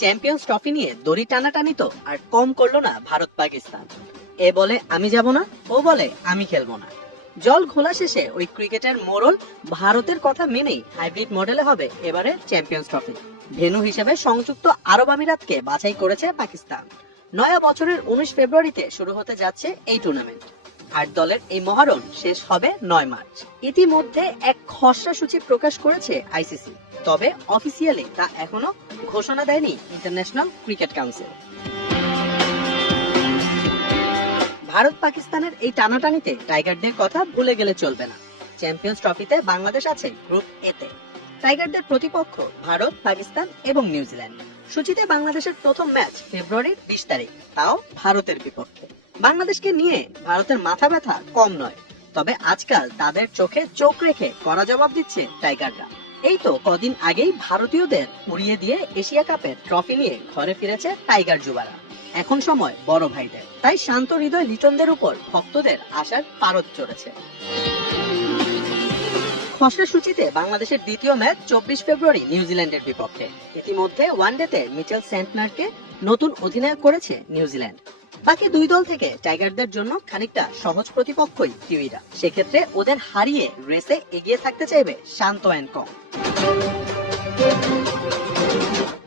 Champions trophy নিয়ে দড়ি টানাটানি তো আর কম করলো না ভারত পাকিস্তান। এ বলে আমি যাব না, ও বলে আমি খেলবো না। জল ঘোলা শেষে ওই ক্রিকেটের মোড়ল ভারতের কথা মেনেই হাইব্রিড মডেলে হবে এবারে চ্যাম্পিয়ন্স ট্রফি। ভেন্যু হিসেবে সংযুক্ত আরব আমিরাতকে বাছাই করেছে পাকিস্তান। নয়া বছরের 19 ফেব্রুয়ারিতে শুরু হতে যাচ্ছে এই টুর্নামেন্ট। 8 দলের এই মহারণ শেষ হবে 9 মার্চ। ইতিমধ্যে এক খসড়া সূচি প্রকাশ করেছে আইসিসি, তবে অফিসিয়ালি তা এখনো ঘোষণা দেয়নি ইন্টারন্যাশনাল ক্রিকেট কাউন্সিল। ভারত পাকিস্তানের এই টানাটানিতে টাইগারদের কথা ভুলে গেলে চলবে না। চ্যাম্পিয়ন্স ট্রফিতে বাংলাদেশ আছে গ্রুপ এতে। টাইগারদের প্রতিপক্ষ ভারত, পাকিস্তান এবং নিউজিল্যান্ড। সূচিতে বাংলাদেশের প্রথম ম্যাচ ফেব্রুয়ারির 20 তারিখ, তাও ভারতের বিপক্ষে। বাংলাদেশকে নিয়ে ভারতের মাথা ব্যথা কম নয়, তবে আজকাল তাদের চোখে চোখ রেখে কড়া জবাব দিচ্ছে টাইগাররা। এই তো কদিন আগেই ভারতীয়দের উড়িয়ে দিয়ে এশিয়া কাপের ট্রফি নিয়ে ঘরে ফিরেছে টাইগার যুবারা। এখন সময় বড় ভাইদের, তাই শান্ত হৃদয় লিটনদের উপর ভক্তদের আশার পারদ চড়েছে। খসড়া সূচিতে বাংলাদেশের দ্বিতীয় ম্যাচ 24 ফেব্রুয়ারি নিউজিল্যান্ডের বিপক্ষে। ইতিমধ্যে ওয়ানডেতে মিচেল সেন্টনারকে নতুন অধিনায়ক করেছে নিউজিল্যান্ড। বাকি দুই দল থেকে টাইগারদের জন্য খানিকটা সহজ প্রতিপক্ষই কিউইরা। সেক্ষেত্রে ওদের হারিয়ে রেসে এগিয়ে থাকতে চাইবে শান্ত অ্যান্ড কম।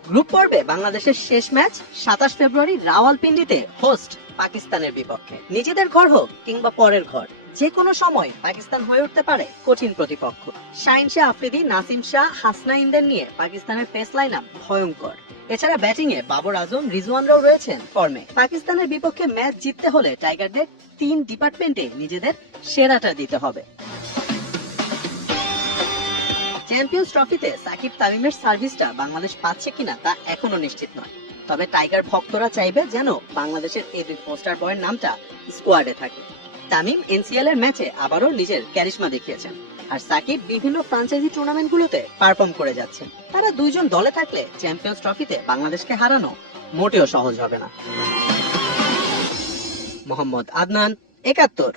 গ্রুপ পর্বে বাংলাদেশের শেষ ম্যাচ 27 ফেব্রুয়ারি রাওয়ালপিন্ডিতে হোস্ট পাকিস্তানের বিপক্ষে। নিজেদের ঘর হোক কিংবা পরের ঘর, যে কোনো সময় পাকিস্তান হয়ে উঠতে পারে কঠিন প্রতিপক্ষ। শাহিন শাহ আফ্রিদি, নাসিম শাহ, হাসনা ইনদের নিয়ে পাকিস্তানের পেস লাইন আপ ভয়ঙ্কর। এছাড়া ব্যাটিং এ বাবর আজম, রিজওয়ানরাও রয়েছেন ফর্মে। পাকিস্তানের বিপক্ষে ম্যাচ জিততে হলে টাইগারদের 3 ডিপার্টমেন্টে নিজেদের সেরাটা দিতে হবে। চ্যাম্পিয়ন্স ট্রফিতে সাকিব তামিমের সার্ভিসটা বাংলাদেশ পাচ্ছে কিনা তা এখনো নিশ্চিত নয়, তবে টাইগার ভক্তরা চাইবে যেন বাংলাদেশের এই দুই পোস্টার বয়ের নামটা স্কোয়াডে থাকে। তামিম এনসিএল এর ম্যাচে আবারও নিজের ক্যারিশমা দেখিয়েছেন, আর সাকিব বিভিন্ন ফ্রাঞ্চাইজি টুর্নামেন্টগুলোতে পারফর্ম করে যাচ্ছেন। তারা দুইজন দলে থাকলে চ্যাম্পিয়ন্স ট্রফিতে বাংলাদেশকে হারানো মোটেও সহজ হবে না। মোহাম্মদ আদনান, ৭১।